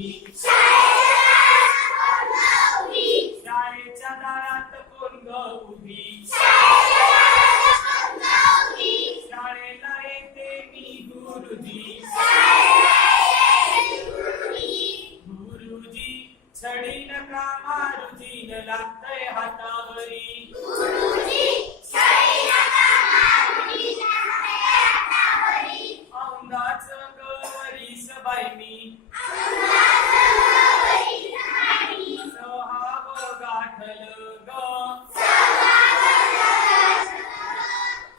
उभी शाळेच्या दारात कोण ग उभी शाळेला येते मी गुरुजी गुरुजी छडी नका मारुजीन लागतंय हातावरी औंधाच गवरीस बाई मी सहाव गाठल ग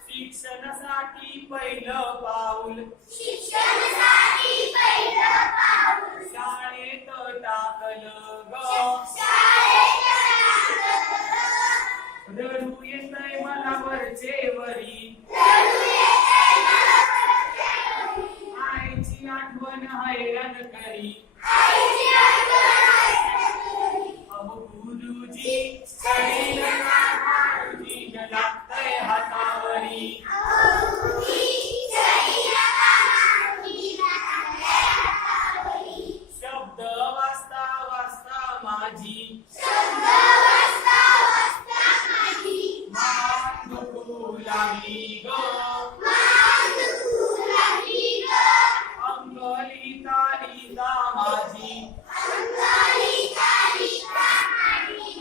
शिक्षणासाठी पहिलं पाऊल शाळेत टाकल ग रडू येतंय मला वरचे वरी आईची आठवण हैराण करी अहो गुरुजी छडी नका मारुजीन लागतंय हातावरी शब्द वाचता वाचता माझी मान दुखू लागली ग अंग लिहिता लिहिता माझी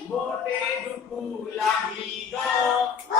बोटे दुखू लागली ग